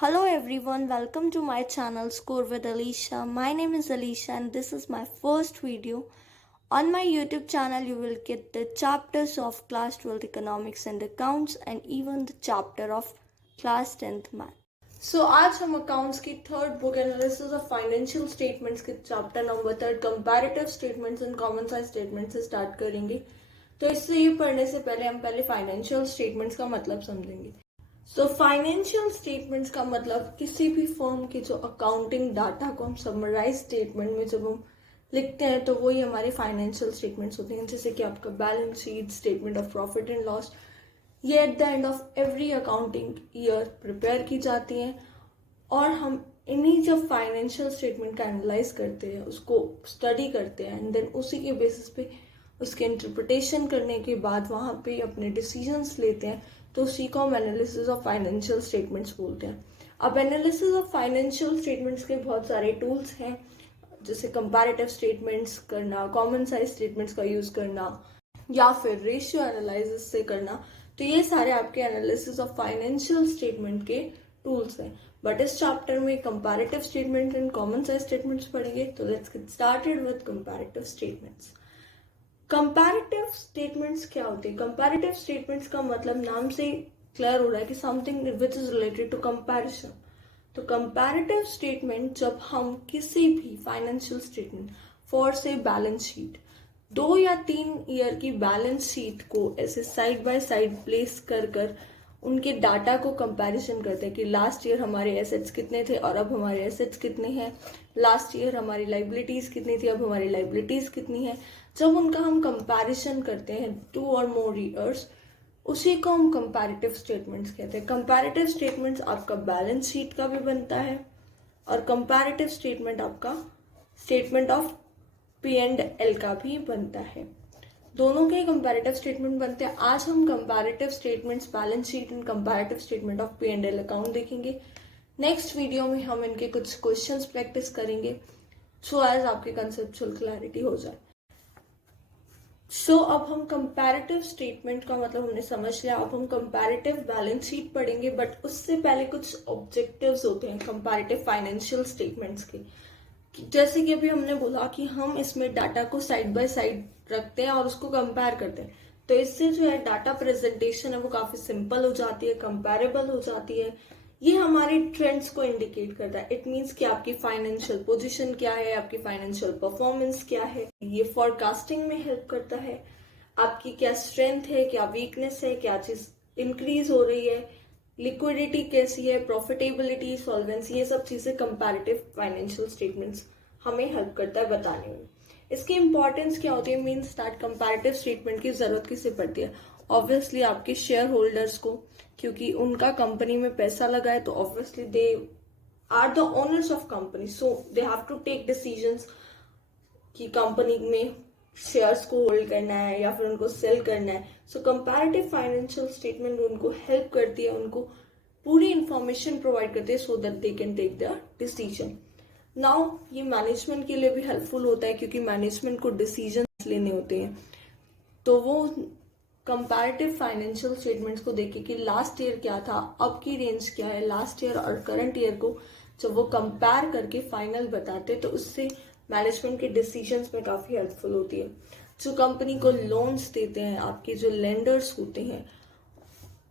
Hello everyone, welcome to my channel Score with Alicia. My name is Alicia and this is my first video. On my YouTube channel you will get the chapters of class 12th economics and accounts and even the chapter of class 10th math. So आज हम accounts की third book analysis of financial statements के chapter number 3 comparative statements and common size statements से start करेंगे। तो इससे ये पढ़ने से पहले हम पहले फाइनेंशियल स्टेटमेंट्स का मतलब समझेंगे। सो फाइनेंशियल स्टेटमेंट्स का मतलब किसी भी फर्म की जो अकाउंटिंग डाटा को हम समराइज स्टेटमेंट में जब हम लिखते हैं तो वही हमारे फाइनेंशियल स्टेटमेंट्स होते हैं, जैसे कि आपका balance sheet, statement of profit and loss. ये at the end of every accounting year prepare की जाती हैं और हम इन्हीं जब फाइनेंशियल स्टेटमेंट का एनालाइज करते हैं, उसको स्टडी करते हैं एंड देन उसी के बेसिस पे उसके इंटरप्रिटेशन करने के बाद वहाँ पे अपने डिसीजंस लेते हैं, तो उसी को हम एनालिसिस ऑफ फाइनेंशियल स्टेटमेंट्स बोलते हैं। अब एनालिसिस ऑफ फाइनेंशियल स्टेटमेंट्स के बहुत सारे टूल्स हैं, जैसे कंपैरेटिव स्टेटमेंट्स करना, कॉमन साइज स्टेटमेंट्स का यूज़ करना या फिर रेशियो एनालिसिस से करना। तो ये सारे आपके एनालिसिस ऑफ फाइनेंशियल स्टेटमेंट के टूल्स हैं। बट इस चैप्टर में comparative statement and common size statements पढ़ेंगे। तो let's get started with comparative statements. Comparative statements क्या होते हैं? कंपैरेटिव स्टेटमेंट्स का मतलब नाम से क्लियर हो रहा है कि something which is related to comparison. तो कंपैरेटिव स्टेटमेंट जब हम किसी भी फाइनेंशियल स्टेटमेंट फॉर से बैलेंस शीट 2 या 3 ईयर की बैलेंस शीट को ऐसे साइड बाय साइड प्लेस कर उनके डाटा को कंपैरिजन करते हैं कि लास्ट ईयर हमारे एसेट्स कितने थे और अब हमारे एसेट्स कितने हैं, लास्ट ईयर हमारी लाइबिलिटीज कितनी थी, अब हमारी लाइबिलिटीज कितनी है। जब उनका हम कंपैरिजन करते हैं 2 और मोर ईयर्स, उसी को हम कंपैरेटिव स्टेटमेंट्स कहते हैं। कंपैरेटिव स्टेटमेंट्स आपका बैलेंस शीट का भी बनता है और कंपैरेटिव स्टेटमेंट आपका स्टेटमेंट ऑफ P&L का भी बनता है। दोनों के कंपैरेटिव स्टेटमेंट बनते हैं। आज हम comparative statements, balance sheet and comparative statement of P&L account देखेंगे। नेक्स्ट वीडियो में हम इनके कुछ क्वेश्चंस प्रैक्टिस करेंगे सो एज आपकी कंसेप्चुअल क्लैरिटी हो जाए। सो अब हम कंपैरेटिव स्टेटमेंट का मतलब हमने समझ लिया। अब हम कंपैरेटिव बैलेंस शीट पढ़ेंगे, बट उससे पहले कुछ ऑब्जेक्टिव्स होते हैं कंपैरेटिव फाइनेंशियल स्टेटमेंट्स के। जैसे कि अभी हमने बोला कि हम इसमें डाटा को साइड बाय साइड रखते हैं और उसको कंपेयर करते हैं, तो इससे जो है डाटा प्रेजेंटेशन है वो काफी सिंपल हो जाती है, कंपेरेबल हो जाती है। ये हमारे ट्रेंड्स को इंडिकेट करता है। इट मीन्स कि आपकी फाइनेंशियल पोजीशन क्या है, आपकी फाइनेंशियल परफॉर्मेंस क्या है। ये फॉरकास्टिंग में हेल्प करता है, आपकी क्या स्ट्रेंथ है, क्या वीकनेस है, क्या चीज इंक्रीज हो रही है, लिक्विडिटी कैसी है, प्रॉफिटेबिलिटी, सॉल्वेंसी, ये सब चीजें कंपैरेटिव फाइनेंशियल स्टेटमेंट्स हमें हेल्प करता है बताने में। इसकी इंपॉर्टेंस क्या होती है? मीन्स दैट कंपैरेटिव स्टेटमेंट की जरूरत किसे पड़ती है? ऑब्वियसली आपके शेयर होल्डर्स को, क्योंकि उनका कंपनी में पैसा लगा है, तो obviously they are the owners of company, so they have to take decisions कि कंपनी में शेयर्स को होल्ड करना है या फिर उनको सेल करना है। सो कंपैरेटिव फाइनेंशियल स्टेटमेंट उनको हेल्प करती है, उनको पूरी इंफॉर्मेशन प्रोवाइड करती है so that they can take the decision. Now ये मैनेजमेंट के लिए भी हेल्पफुल होता है, क्योंकि मैनेजमेंट को डिसीजन लेने होते हैं, तो वो कंपैरेटिव फाइनेंशियल स्टेटमेंट्स को देखे कि लास्ट ईयर क्या था, अब की रेंज क्या है, लास्ट ईयर और करंट ईयर को जब वो कंपेयर करके फाइनल बताते, तो उससे मैनेजमेंट के डिसीजंस में काफी हेल्पफुल होती है। जो कंपनी को लोन्स देते हैं, आपके जो लेंडर्स होते हैं,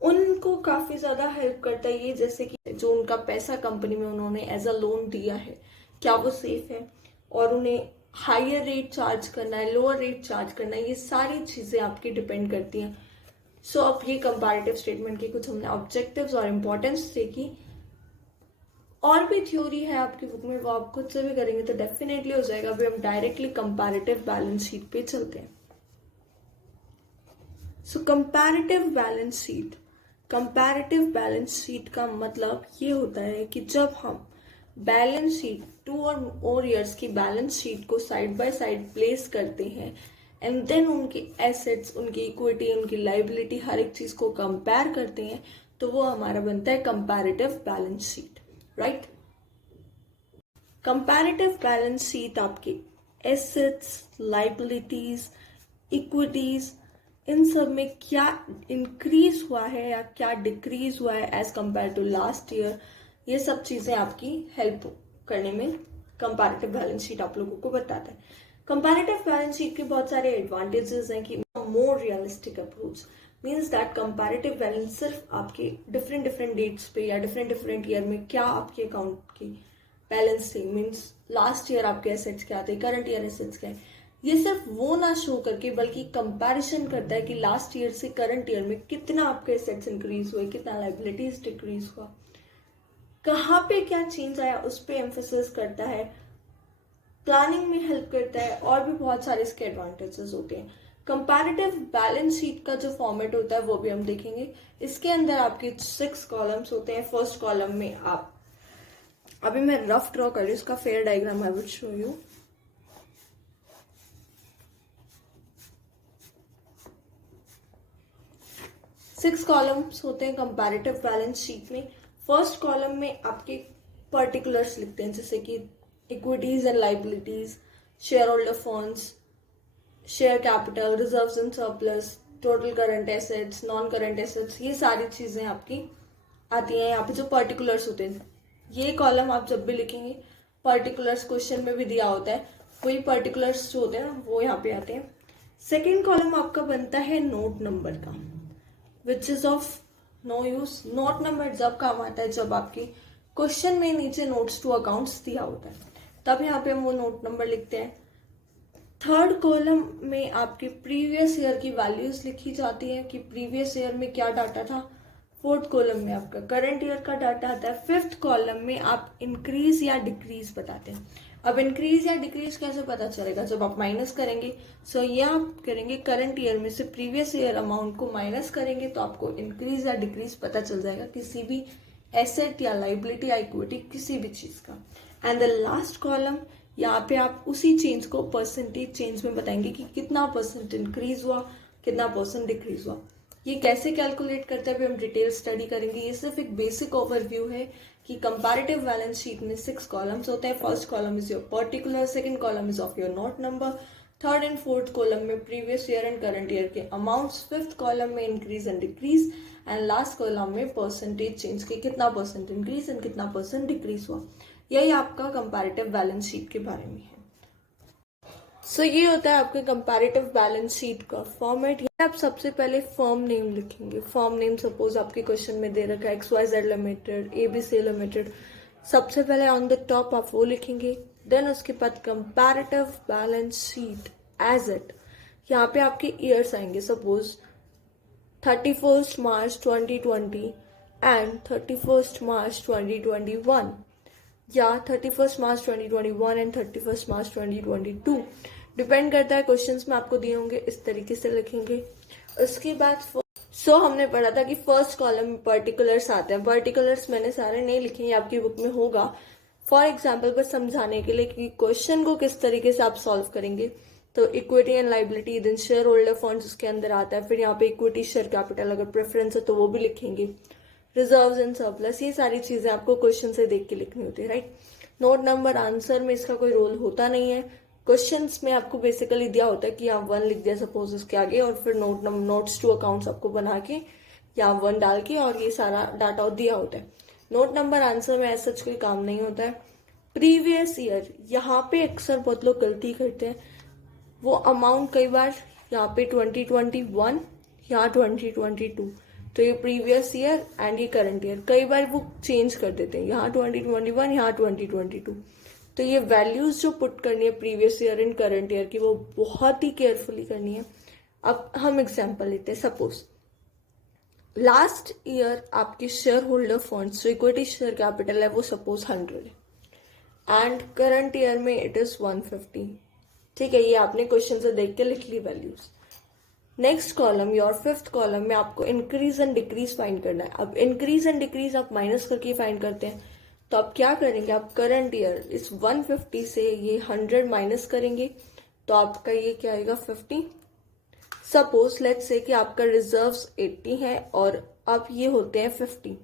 उनको काफी ज्यादा हेल्प करता है ये, जैसे कि जो उनका पैसा कंपनी में उन्होंने एज अ लोन दिया है, क्या वो सेफ है, और उन्हें हायर रेट चार्ज करना है, लोअर रेट चार्ज करना है, ये सारी चीजें आपकी डिपेंड करती हैं। सो अब ये कंपैरेटिव स्टेटमेंट के कुछ हमने ऑब्जेक्टिव्स और इम्पोर्टेंस देखी। और भी थ्योरी है आपकी बुक में, वो आप खुद से भी करेंगे तो डेफिनेटली हो जाएगा। अभी हम डायरेक्टली कंपैरेटिव बैलेंस शीट पे चलते हैं। So comparative balance sheet, comparative balance sheet का मतलब ये होता है कि जब हम बैलेंस शीट 2 और मोर ईयर्स की बैलेंस शीट को साइड बाय साइड प्लेस करते हैं एंड देन उनके एसेट्स, उनकी इक्विटी, उनकी लाइबिलिटी, हर एक चीज को कंपेयर करते हैं, तो वो हमारा बनता है comparative balance sheet, right. Comparative balance sheet आपके एसेट्स, लाइबिलिटीज, इक्विटीज, इन सब में क्या इंक्रीज हुआ है या क्या डिक्रीज हुआ है as compare to last year, ये सब चीजें आपकी हेल्प करने में कंपैरेटिव बैलेंस शीट आप लोगों को बताता है। कंपैरेटिव बैलेंस शीट के बहुत सारे एडवांटेजेस हैं कि more realistic approach means that comparative balance सिर्फ आपके डिफरेंट डिफरेंट डेट्स पे या डिफरेंट डिफरेंट ईयर में क्या आपके अकाउंट की बैलेंस थे, मीन्स लास्ट ईयर आपके एसेट्स क्या थे, करंट ईयर एसेट्स क्या है, ये सिर्फ वो ना शो करके बल्कि कंपैरिजन करता है कि लास्ट ईयर से करंट ईयर में कितना आपके एसेट्स इंक्रीज हुए, कितना लाइबिलिटीज डिक्रीज हुआ, कहाँ पे क्या चेंज आया, उस पर एम्फोसिस करता है, प्लानिंग में हेल्प करता है, और भी बहुत सारे इसके एडवांटेजेस होते हैं। कंपैरेटिव बैलेंस शीट का जो फॉर्मेट होता है वो भी हम देखेंगे। इसके अंदर आपके 6 कॉलम्स होते हैं। फर्स्ट कॉलम में आप, अभी मैं रफ ड्रॉ कर रही हूँ, इसका fair diagram I will show you. Six columns होते हैं कंपैरेटिव बैलेंस शीट में। फर्स्ट कॉलम में आपके पर्टिकुलर्स लिखते हैं, जैसे कि equities and liabilities, share holder funds, share capital, reserves and surplus, total current assets, non current assets, ये सारी चीजें आपकी आती हैं यहाँ पे जो पर्टिकुलर्स होते हैं। ये कॉलम आप जब भी लिखेंगे, पर्टिकुलर्स क्वेश्चन में भी दिया होता है, वही पर्टिकुलर्स जो होते हैं ना वो यहाँ पे आते हैं। सेकेंड कॉलम आपका बनता है नोट नंबर का, which is of no use. Note number जब काम आता है जब आपके क्वेश्चन में नीचे नोट्स टू अकाउंट्स दिया होता है, तब यहाँ पे हम वो नोट नंबर लिखते हैं। थर्ड कॉलम में आपके प्रीवियस ईयर की वैल्यूज लिखी जाती है कि प्रीवियस ईयर में क्या डाटा था। फोर्थ कॉलम में आपका करंट ईयर का डाटा आता है। फिफ्थ कॉलम में आप इंक्रीज या डिक्रीज बताते हैं। अब इंक्रीज या डिक्रीज कैसे पता चलेगा, जब आप माइनस करेंगे। सो ये आप करेंगे करंट ईयर में से प्रीवियस ईयर अमाउंट को माइनस करेंगे तो आपको इंक्रीज या डिक्रीज पता चल जाएगा किसी भी एसेट या लाइबिलिटी या इक्विटी, किसी भी चीज का। एंड द लास्ट कॉलम, यहाँ पे आप उसी चेंज को परसेंटेज चेंज में बताएंगे कि कितना परसेंट इंक्रीज हुआ, कितना परसेंट डिक्रीज हुआ। ये कैसे कैलकुलेट करते हैं हम डिटेल स्टडी करेंगे। ये सिर्फ एक बेसिक ओवरव्यू है कि कंपैरेटिव बैलेंस शीट में 6 कॉलम्स होते हैं। First column is your particular, second column is of your note number, third and fourth column में previous year and current year के अमाउंट्स, फिफ्थ कॉलम में increase and decrease, and last column में percentage change के कितना percent increase and कितना percent decrease हुआ। यही आपका कंपैरेटिव बैलेंस शीट के बारे में है। सो ये होता है आपके कंपैरेटिव बैलेंस शीट का फॉर्मेट। आप सबसे पहले फर्म नेम लिखेंगे। फर्म नेम सपोज आपके क्वेश्चन में दे रखा है XYZ लिमिटेड, ABC लिमिटेड। सबसे पहले ऑन द टॉप आप वो लिखेंगे, देन उसके बाद comparative balance sheet as it. यहाँ पे आपके ईयर्स आएंगे, सपोज 31 मार्च 2020 एंड 31 मार्च 2021, या 31 मार्च 2021 एंड 31 मार्च 2022। डिपेंड करता है, क्वेश्चंस में आपको दिए होंगे, इस तरीके से लिखेंगे। उसके बाद हमने पढ़ा था कि फर्स्ट कॉलम में पर्टिकुलर्स आते हैं। पर्टिकुलर्स मैंने सारे नहीं लिखे, ये आपकी बुक में होगा फॉर एग्जाम्पल पर समझाने के लिए कि क्वेश्चन को किस तरीके से आप सॉल्व करेंगे। तो equity and liability, then share holder funds उसके अंदर आता है। फिर यहाँ पे इक्विटी शेयर कैपिटल अगर प्रेफरेंस है तो वो भी लिखेंगे। रिजर्व्स एंड सरप्लस, ये सारी चीजें आपको क्वेश्चन से देख के लिखनी होती है, राइट। नोट नंबर आंसर में इसका कोई रोल होता नहीं है। क्वेश्चंस में आपको बेसिकली दिया होता है कि यहाँ 1 लिख दिया सपोज इसके आगे, और फिर नोट्स टू अकाउंट्स आपको बना के यहाँ 1 डाल के और ये सारा डाटा दिया होता है। नोट नंबर आंसर में ऐसा कोई काम नहीं होता है। प्रीवियस ईयर, यहाँ पे अक्सर बहुत लोग गलती करते हैं, वो अमाउंट कई बार यहाँ पे 2021, यहाँ 2022, तो ये प्रीवियस ईयर एंड ये करंट ईयर कई बार वो चेंज कर देते हैं, यहाँ 2021, यहाँ 2022। तो ये वैल्यूज जो पुट करनी है previous year and current year की, वो बहुत ही केयरफुली करनी है। अब हम एग्जांपल लेते हैं। सपोज लास्ट ईयर आपके शेयर होल्डर फंड्स जो इक्विटी शेयर कैपिटल है वो सपोज 100 है एंड करंट ईयर में इट इज 150। ठीक है, ये आपने क्वेश्चन से देख के लिख ली values. Next column, your fifth column में आपको इंक्रीज एंड डिक्रीज फाइंड करना है। अब इंक्रीज एंड डिक्रीज आप माइनस करके फाइंड करते हैं, तो आप क्या करेंगे, आप करंट ईयर इस 150 से ये 100 माइनस करेंगे तो आपका ये क्या आएगा 50। सपोज लेट्स से कि आपका रिजर्व्स 80 है और अब ये होते हैं 50,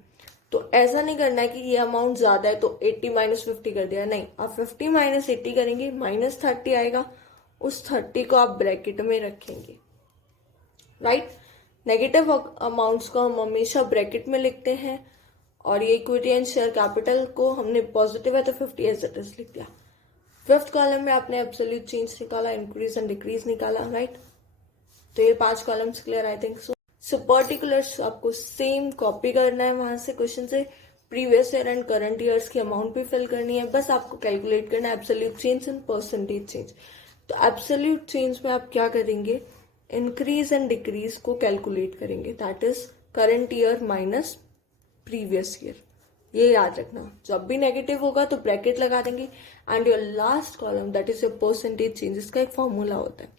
तो ऐसा नहीं करना है कि ये अमाउंट ज्यादा है तो 80 माइनस 50 कर दिया, नहीं, आप 50 माइनस 80 करेंगे, माइनस 30 आएगा, उस 30 को आप ब्रैकेट में रखेंगे, राइट। नेगेटिव अमाउंट्स को हम हमेशा ब्रैकेट में लिखते हैं और ये इक्विटी एंड शेयर कैपिटल को हमने पॉजिटिव है तो 50 एज इट इज लिख दिया। फिफ्थ कॉलम में आपने एब्सोल्यूट चेंज निकाला, इंक्रीज एंड डिक्रीज निकाला, राइट। तो ये 5 columns clear I think so particulars आपको सेम कॉपी करना है वहां से क्वेश्चन से, previous year and current years की अमाउंट भी फिल करनी है, बस आपको कैलकुलेट करना है absolute change and percentage change. तो एब्सोल्यूट चेंज में आप क्या करेंगे, इंक्रीज एंड डिक्रीज को कैलकुलेट करेंगे, that is current year minus previous year. ये याद रखना, जब भी नेगेटिव होगा तो ब्रैकेट लगा देंगे and your last column that is your percentage change. इसका एक फॉर्मूला होता है,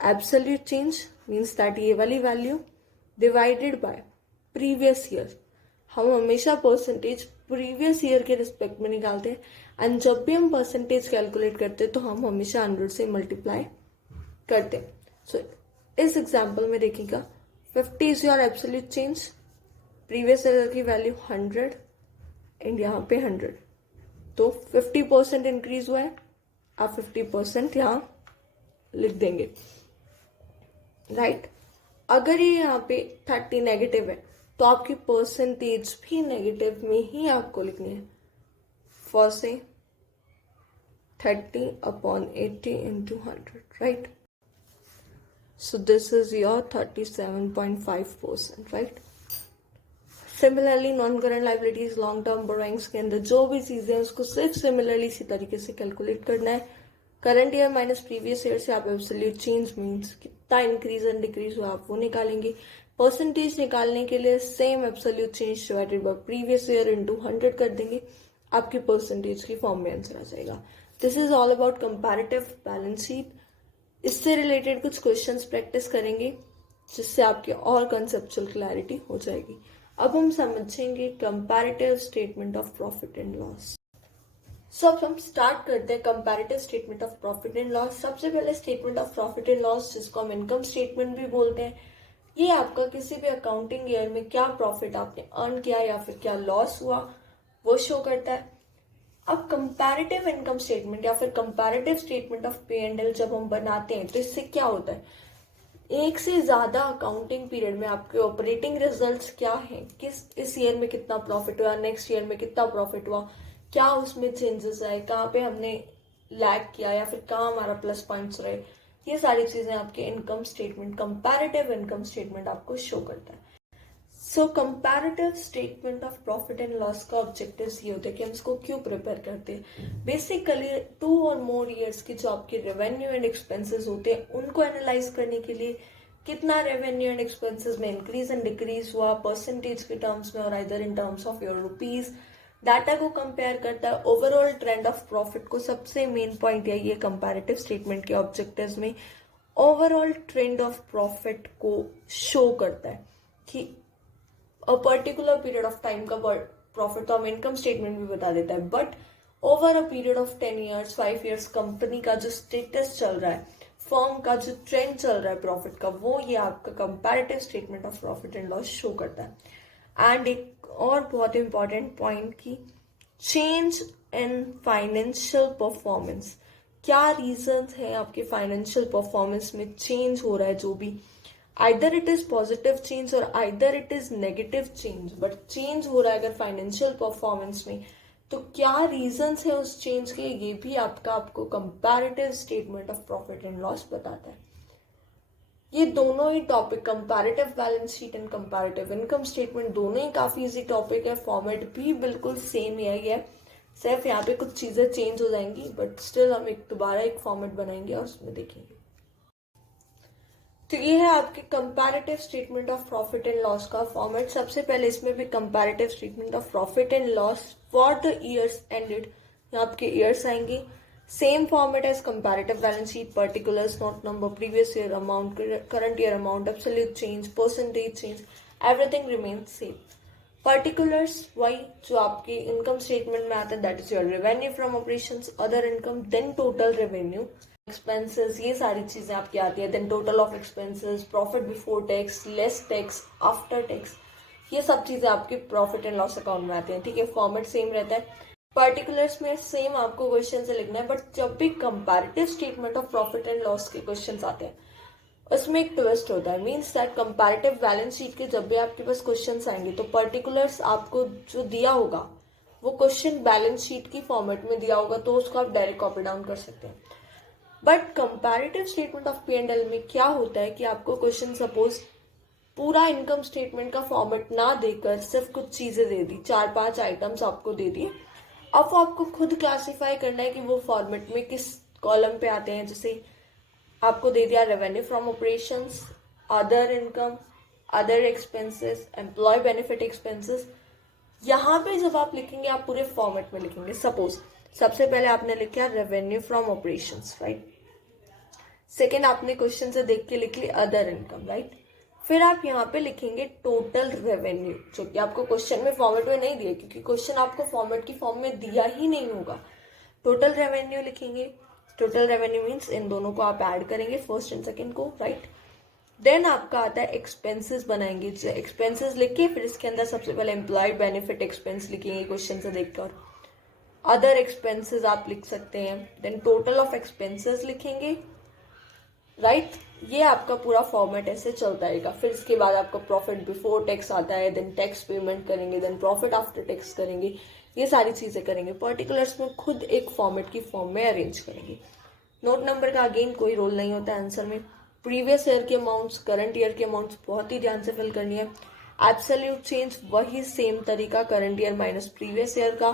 एब्सोल्यूट चेंज मीन्स दैट ये वाली value divided by previous year. हम हमेशा परसेंटेज प्रीवियस ईयर के रिस्पेक्ट में निकालते हैं एंड जब भी हम परसेंटेज कैलकुलेट करते हैं तो हम हमेशा 100 से मल्टीप्लाई करते हैं। सो इस एग्जाम्पल में देखिएगा 50 is your absolute change, previous year की वैल्यू 100 एंड यहाँ पे 100, तो 50% इंक्रीज हुआ है, आप 50% यहाँ लिख देंगे, राइट। अगर ये यहाँ पे 30 नेगेटिव है तो आपकी परसेंटेज भी नेगेटिव में ही आपको लिखनी है, फॉर से 30/80 into 100, right? So this is your 37.5%, right? Similarly non current liabilities, long term borrowings के अंदर जो भी चीजें हैं उसको सिर्फ सिमिलरली इसी तरीके से कैलकुलेट करना है। Current year minus previous year से आप एब्सोल्यूट चेंज मींस कितना इंक्रीज एंड डिक्रीज हुआ आप वो निकालेंगे। परसेंटेज निकालने के लिए same absolute change divided by previous year into 100 कर देंगे, आपकी परसेंटेज की फॉर्म में आंसर आ जाएगा। This is all about comparative balance sheet. इससे रिलेटेड कुछ क्वेश्चंस प्रैक्टिस करेंगे जिससे आपकी और कंसेप्चुअल क्लैरिटी हो जाएगी। अब हम समझेंगे comparative statement of profit and loss. So अब हम स्टार्ट करते हैं comparative statement of profit and loss. सबसे पहले statement of profit and loss, जिसको हम इनकम स्टेटमेंट भी बोलते हैं, ये आपका किसी भी अकाउंटिंग ईयर में क्या प्रॉफिट आपने अर्न किया या फिर क्या लॉस हुआ वो शो करता है। अब कंपैरेटिव इनकम स्टेटमेंट या फिर कंपैरेटिव स्टेटमेंट ऑफ पे एंड एल जब हम बनाते हैं तो इससे क्या होता है, एक से ज्यादा अकाउंटिंग पीरियड में आपके ऑपरेटिंग रिजल्ट्स क्या हैं, किस इस ईयर में कितना प्रॉफिट हुआ, नेक्स्ट ईयर में कितना प्रॉफिट हुआ, क्या उसमें चेंजेस आए, कहाँ पे हमने लैग किया या फिर कहाँ हमारा प्लस पॉइंट्स रहे, ये सारी चीजें आपके income statement, comparative income statement आपको शो करता है। So comparative statement of profit and loss का ऑब्जेक्टिव ये होता है कि हम इसको क्यों प्रिपेयर करते हैं। बेसिकली 2 और मोर ईयर्स की जो आपके रेवेन्यू एंड एक्सपेंसेस होते हैं उनको एनालाइज करने के लिए, कितना रेवेन्यू एंड एक्सपेंसेस में इंक्रीज एंड डिक्रीज हुआ परसेंटेज के टर्म्स में और either in terms of your rupees, data को कंपेयर करता है। ओवरऑल ट्रेंड ऑफ प्रॉफिट को सबसे मेन पॉइंट यही है कंपैरेटिव स्टेटमेंट के ऑब्जेक्टिव्स में, ओवरऑल ट्रेंड ऑफ प्रॉफिट को शो करता है कि a particular period of time का प्रॉफिट तो हम इनकम स्टेटमेंट भी बता देता है, but over a period of 10 years 5 years company का जो स्टेटस चल रहा है, फर्म का जो ट्रेंड चल रहा है प्रॉफिट का, वो ये आपका comparative statement of profit and loss show करता है। एंड एक और बहुत इंपॉर्टेंट पॉइंट की चेंज इन फाइनेंशियल परफॉर्मेंस, क्या रीजंस है आपके फाइनेंशियल परफॉर्मेंस में चेंज हो रहा है, जो भी either it is positive change और either it is negative change, but change हो रहा है अगर फाइनेंशियल परफॉर्मेंस में, तो क्या रीजंस है उस चेंज के, ये भी आपको comparative statement of profit and loss बताता है। ये दोनों ही topic, comparative balance sheet and comparative income statement, दोनों ही काफी इजी टॉपिक है। फॉर्मेट भी बिल्कुल सेम यही है, सिर्फ यहाँ पे कुछ चीजें चेंज हो जाएंगी, बट स्टिल हम दोबारा एक फॉर्मेट बनाएंगे और उसमें देखेंगे। तो ये है आपके comparative statement of profit and loss का फॉर्मेट। सबसे पहले इसमें भी comparative statement of profit and loss for the years ended, यहाँ आपके ईयर्स आएंगे। Same format as comparative balance sheet, particulars, note number, previous year amount, current year amount, absolute change, percentage change, everything remains same. Particulars वही जो आपके income statement में आता है, that is your revenue from operations, other income, then total revenue, expenses, ये सारी चीजें आपकी आती है, then total of expenses, profit before tax, less tax, after tax, ये सब चीजें आपके प्रॉफिट एंड लॉस अकाउंट में आती हैं। ठीक है, फॉर्मेट सेम रहता है। पर्टिकुलर्स में सेम आपको क्वेश्चन से लिखना है, बट जब भी comparative statement of profit and loss के क्वेश्चन आते हैं उसमें एक ट्विस्ट होता है, means that comparative balance sheet के जब भी आपके पास क्वेश्चंस आएंगे तो पर्टिकुलर्स आपको जो दिया होगा वो क्वेश्चन बैलेंस शीट की फॉर्मेट में दिया होगा, तो उसको आप डायरेक्ट कॉपी डाउन कर सकते हैं। But comparative statement of P&L में क्या होता है कि आपको क्वेश्चन सपोज पूरा इनकम स्टेटमेंट का फॉर्मेट ना देकर सिर्फ कुछ चीजें दे दी, 4-5 आइटम्स आपको दे दिए, अब वो आपको खुद क्लासिफाई करना है कि वो फॉर्मेट में किस कॉलम पे आते हैं। जैसे आपको दे दिया revenue from operations, other income, other expenses, employee benefit expenses. यहाँ पे जब आप लिखेंगे आप पूरे फॉर्मेट में लिखेंगे। सपोज सबसे पहले आपने लिखा revenue from operations, right. Second आपने क्वेश्चन से देख के लिख ली अदर इनकम, राइट। फिर आप यहाँ पे लिखेंगे टोटल रेवेन्यू, जो कि आपको क्वेश्चन में फॉर्मेट में नहीं दिया, क्योंकि क्वेश्चन आपको फॉर्मेट की फॉर्म में दिया ही नहीं होगा। टोटल रेवेन्यू लिखेंगे। टोटल रेवेन्यू मीन्स इन दोनों को आप ऐड करेंगे, फर्स्ट एंड सेकेंड को, राइट। देन आपका आता है एक्सपेंसेस बनाएंगे। एक्सपेंसेस लिख के फिर इसके अंदर सबसे पहले एम्प्लॉय बेनिफिट एक्सपेंस लिखेंगे क्वेश्चन से देखकर। अदर एक्सपेंसेस आप लिख सकते हैं। देन टोटल ऑफ एक्सपेंसेस लिखेंगे, राइट। ये आपका पूरा फॉर्मेट ऐसे चलता रहेगा। फिर इसके बाद आपका प्रॉफिट बिफोर टैक्स आता है, देन टैक्स पेमेंट करेंगे, देन प्रॉफिट आफ्टर टैक्स करेंगे, ये सारी चीजें करेंगे। पर्टिकुलर्स में खुद एक फॉर्मेट की फॉर्म में अरेंज करेंगे। नोट नंबर का अगेन कोई रोल नहीं होता है आंसर में। प्रीवियस ईयर के अमाउंट्स, करंट ईयर के अमाउंट्स बहुत ही ध्यान से फिल करनी है। एब्सोल्यूट चेंज वही सेम तरीका, current year minus previous year का।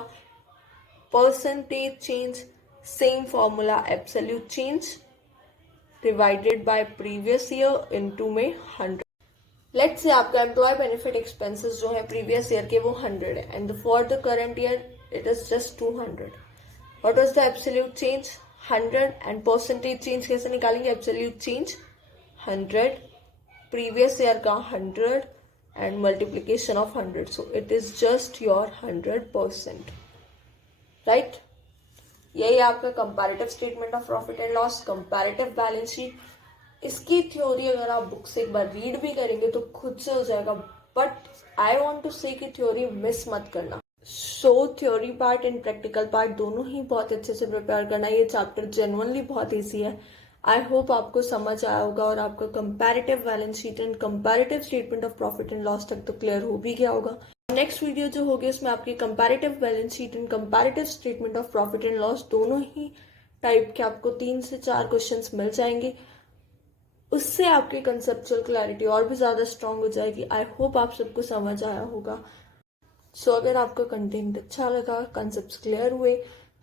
Percentage change same formula, absolute change divided by previous year into में 100। लेट्स से आपका एम्प्लॉय बेनिफिट एक्सपेंसेस जो है प्रीवियस ईयर के वो 100 है, and for the current year it is just 200। What was the absolute change? 100। And percentage change कैसे निकालेंगे? Absolute change 100, previous year का 100 and multiplication of 100, so it is just your 100%, right. यही आपका comparative statement of profit and loss, comparative balance sheet. इसकी theory अगर आप book से एक बार रीड भी करेंगे तो खुद से हो जाएगा, बट आई वांट टू से कि थ्योरी मिस मत करना। सो theory part and practical part दोनों ही बहुत अच्छे से प्रिपेयर करना। ये चैप्टर जेन्युइनली बहुत ईजी है। आई होप आपको समझ आया होगा और आपका comparative balance sheet and comparative statement of profit and loss तक तो क्लियर हो भी गया होगा। नेक्स्ट वीडियो जो होगी उसमें आपकी comparative balance sheet and comparative statement of profit and loss दोनों ही टाइप के आपको 3 से 4 क्वेश्चंस मिल जाएंगे। उससे आपकी कंसेप्चुअल क्लैरिटी और भी ज्यादा स्ट्रांग हो जाएगी। आई होप आप सबको समझ आया होगा। सो अगर आपका कंटेंट अच्छा लगा, कंसेप्ट क्लियर हुए,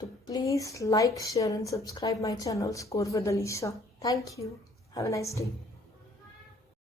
तो please like, share and subscribe my channel score with Alisha. Thank you. Have a nice day.